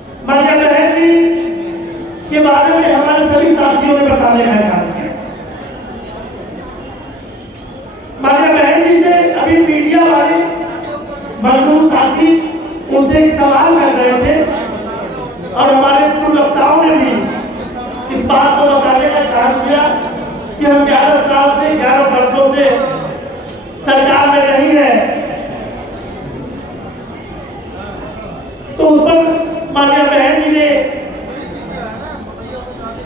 मान्या बहन जी के बारे में हमारे सभी साथियों ने बताने का काम किया। मान्या बहन जी से अभी मीडिया वाले मजदूर साथी उनसे एक सवाल कर रहे थे और हमारे पूर्व वक्ताओं ने भी इस बात को बताने का काम किया कि हम 11 साल से 11 वर्षों से सरकार में नहीं है। तो उस पर मान्या बहन जी ने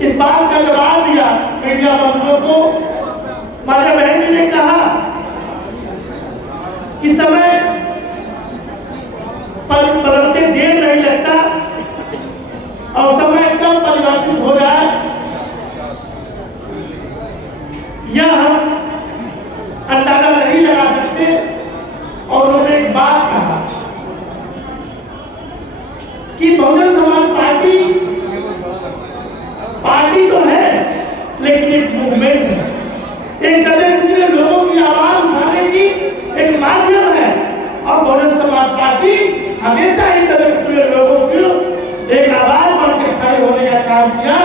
इस बात का जवाब दिया मीडिया बंधुओं को। मान्या बहन जी ने कहा कि समय बदलते देर नहीं लगता और समय कब परिवर्तित हो जाए यह हम अंदाजा नहीं लगा सकते। और उन्होंने एक बात कहा कि बहुजन समाज पार्टी तो है लेकिन एक मूवमेंट है, एक दबे कुचले लोगों की आवाज उठाने की एक माध्यम है। और बहुजन समाज पार्टी हमेशा ही दबे कुचले लोगों की एक आवाज बनकर खड़े होने का काम किया।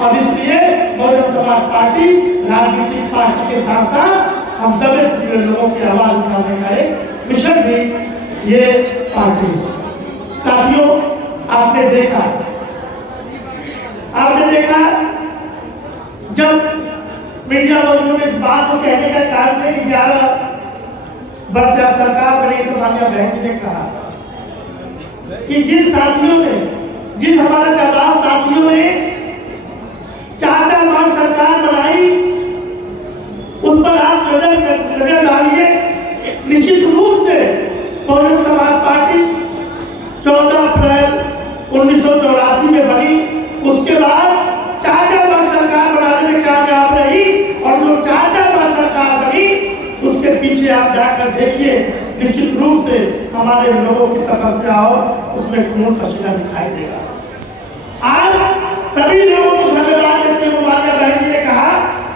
और इसलिए बहुजन समाज पार्टी राजनीतिक पार्टी के साथ साथ हम दबे कुचले लोगों की आवाज उठाने का एक मिशन भी ये पार्टी। साथियों, आपने देखा जब मीडिया बंधुओं ने इस बात को कहने का कारण है कि 11 वर्ष से अब सरकार बनी, तो मान्या बहन जी ने कहा कि जिन हमारे जाबाज साथियों ने 4 बार सरकार बनाई उस पर आप नजर डालिए। निश्चित रूप से बहुजन समाज पार्टी 14 अप्रैल 1984 में बनी, उसके बाद 4 बार सरकार बनाने में कामयाब रही। और जो 4 बार सरकार बनी उसके पीछे आप जाकर देखिए, निश्चित रूप से हमारे लोगों की तपस्या और उसमें खून पसीना दिखाई देगा। आज सभी लोगों को धन्यवाद देते हुए मान्या बहन जी ने कहा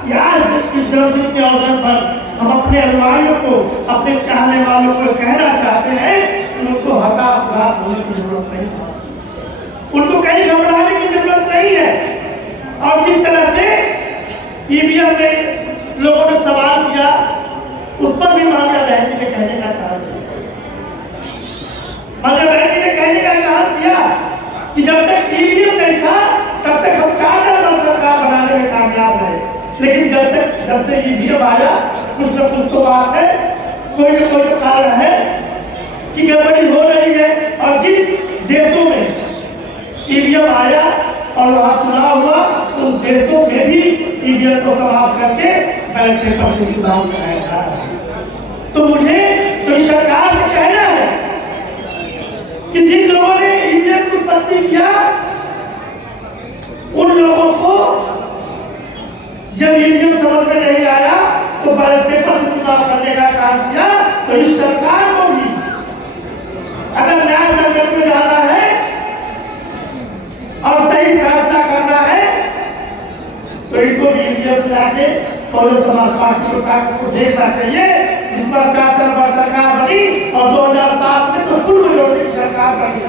कि आज इस जन्मदिन के अवसर पर हम अपने अनुयायियों को, अपने चाहने वालों को कहना चाहते हैं कि उनको हताश होने की जरूरत नहीं है, उनको कहीं घबराने की जरूरत नहीं है। और जिस तरह से ईवीएम में लोगों ने सवाल किया उस पर भी मान्या बहन जी ने कहने का काम किया। मान्या बहन जी ने कहने का काम किया कि जब तक ईवीएम नहीं था तब तक हम 4 बार सरकार बनाने में कामयाब रहे, लेकिन जब से ईवीएम आया कुछ न कुछ तो बात है, कोई न कोई तो कारण है कि गड़बड़ी हो रही है। और जिन देशों में ईवीएम आया और वहां चुनाव हुआ उन देशों में भी ईवीएम को समाप्त करके बैलेट पेपर से चुनाव कराया जा रहा है। तो मुझे तो सरकार से कहना है कि जिन लोगों ने ईवीएम की उत्पत्ति किया उन लोगों को जब ईवीएम समझ में नहीं आया तो बैलेट पेपर से चुनाव करने का काम किया। तो इस सरकार को भी अगर न्याय संकट में जाना है और सही फैसला करना है तो इनको भी ईवीएम से आके बहुजन समाज पार्टी को ताकत को देखना चाहिए, जिस पर 4 बार सरकार बनी और 2007 में तो फुल मेजॉरिटी की सरकार बनी।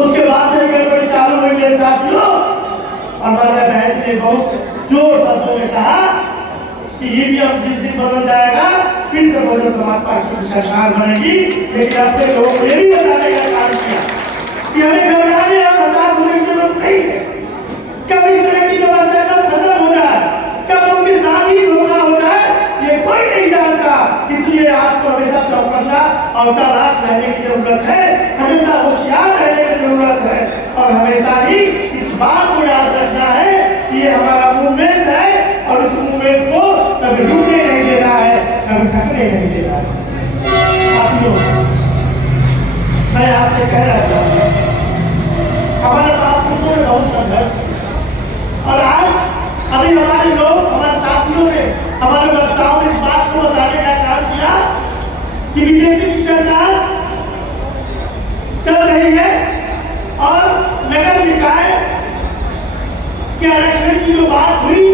उसके बाद से गड़बड़ी चालू हुई मेरे साथियों। और मान्या बहन जी ने बहुत जोर शब्दों में कहा कि ईवीएम जिस दिन बदल जाएगा फिर से बहुजन समाज पार्टी की सरकार बनेगी। लेकिन अपने लोगों को ये भी बताने का काम किया कि हमें घबराने और हताश होने की जरूरत नहीं है। कब इस तरह की व्यवस्था कब खत्म हो जाए, कब उनकी शादी धोखा हो जाए, ये कोई नहीं जानता। इसलिए आपको हमेशा चौकन्ना और चालाक रहने की जरूरत है, हमेशा होशियार रहने की जरूरत है। और हमेशा ही इस बात को याद रखना है कि ये हमारा मूवमेंट है और इस मूवमेंट को कभी रुकने नहीं देना है, कभी थकने नहीं देना है। साथियों, मैं आपसे कहना चाहता हूँ हमारे महापुरुषों ने बहुत संघर्ष किया और आज अभी हमारे लोग, हमारे साथियों ने, हमारे वक्ताओं ने इस बात को बताने का काम किया कि बीजेपी की सरकार चल रही है और नगर निकाय के आरक्षण की जो बात हुई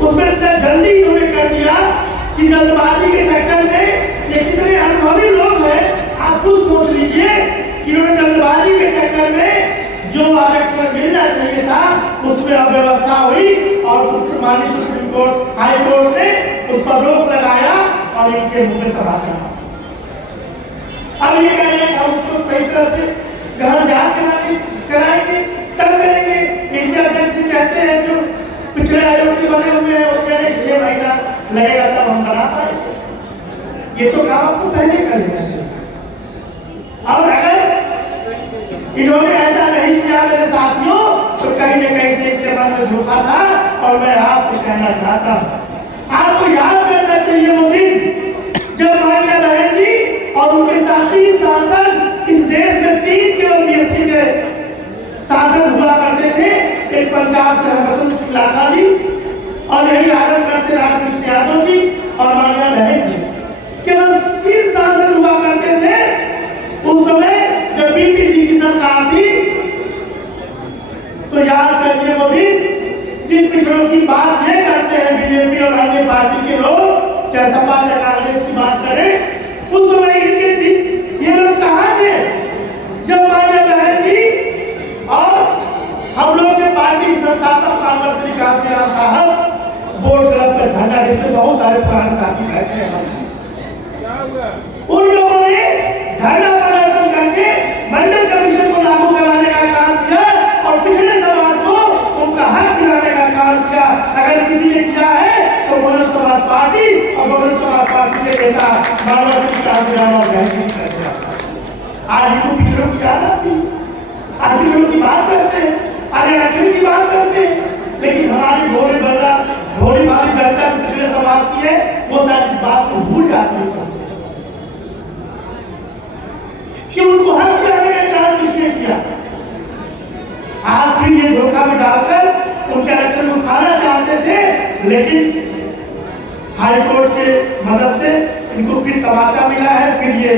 उसमें इतना जल्दी इन्होंने कर दिया कि जल्दबाजी के चक्कर में ये कितने अनुभवी लोग हैं आप खुद सोच लीजिए कि इन्होंने जल्दबाजी के चक्कर जो आरक्षण मिलना चाहिए था उसमें अव्यवस्था हुई और माननीय सुप्रीम कोर्ट हाई कोर्ट ने उस पर रोक लगाया और इनके मुंह में तबादला। अब ये कहेंगे हम उसको सही तरह से गहन जांच कराएंगे तब करेंगे। इंडिया जज कहते हैं जो पिछड़े आयोग के बने हुए हैं वो कह रहे 6 महीना लगेगा तब हम बना पाएंगे। ये तो काम आपको पहले कर लेना चाहिए। और अगर इन्होंने ऐसा नहीं किया मेरे साथियों तो कहीं न कहीं से इनके मन में धोखा था। और मैं आपसे कहना चाहता हूं आपको याद करना चाहिए वो दिन जब मान्या बहन जी और उनके साथी सांसद इस देश में 3 केवल बीएसपी के सांसद हुआ करते थे। एक पंजाब से हरभजन सिंह लाखा जी और यही आजमगढ़ से रामकृष्ण यादव जी और मान्या बहन जी केवल 3 सांसद हुआ करते थे उस समय जब बीपी जी की सरकार थी। तो याद करिए वो भी जिन पिछड़ों की बात ये करते हैं बीजेपी और अन्य पार्टी के लोग चाहे सपा चाहे कांग्रेस की बात करें उस समय इनके दिन ये लोग कहाँ थे जब मान्या बहन जी और हम लोग के पार्टी संस्थापक कांग्रेस श्री कांशीराम साहब बोर्ड क्लब में धरना जिसमें बहुत सारे पुराने साथी बैठे हैं उन लोगों ने धरना प्रदर्शन करके मंडल कमीशन को लागू कराने का काम किया और पिछड़े समाज को उनका हक दिलाने का काम किया। अगर किसी ने किया है तो बहुजन समाज पार्टी और बहुजन समाज पार्टी के नेता मानव सिंह कांशीराम और बहन सिंह कांशीराम। आज इनको पिछड़ों की याद आती है, आज पिछड़ों की बात करते हैं, आज आरक्षण की बात करते हैं, लेकिन हमारी भोली भाली जनता पिछड़े समाज की है वो शायद इस बात को भूल जाती है कि उनको हक दिलाने का काम किसने किया। आज फिर ये धोखा में डालकर उनके आरक्षण को खाना चाहते थे लेकिन हाई कोर्ट के मदद से इनको फिर तमाचा मिला है। फिर ये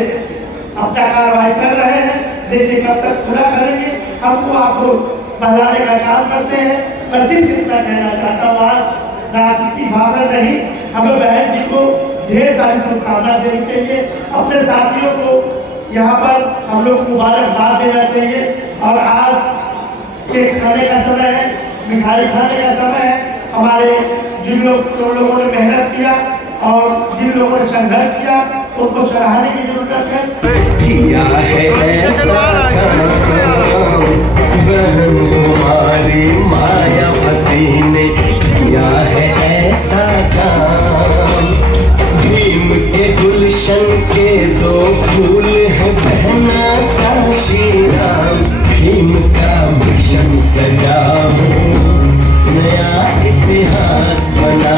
अपना कार्रवाई कर रहे हैं, देखिए कब तक खुला करेंगे। हमको आपको बहलाने का काम करते हैं। मैं सिर्फ इतना कहना चाहता हूँ आज राजनीतिक भाषण नहीं हमें बहन जी को ढेर सारी शुभकामना देनी चाहिए। अपने साथियों को यहाँ पर हम लोग मुबारकबाद देना चाहिए। और आज केक खाने का समय है, मिठाई खाने का समय है। हमारे जिन लोगों ने मेहनत किया और जिन लोगों ने संघर्ष किया उनको सराहने की जरूरत है। किया है ऐसा हमारी मायावती ने किया है ऐसा काम। भीम के गुलशन के 2 फूल है बहना काशीराम। भीम का मिशन सजा हो नया इतिहास बना।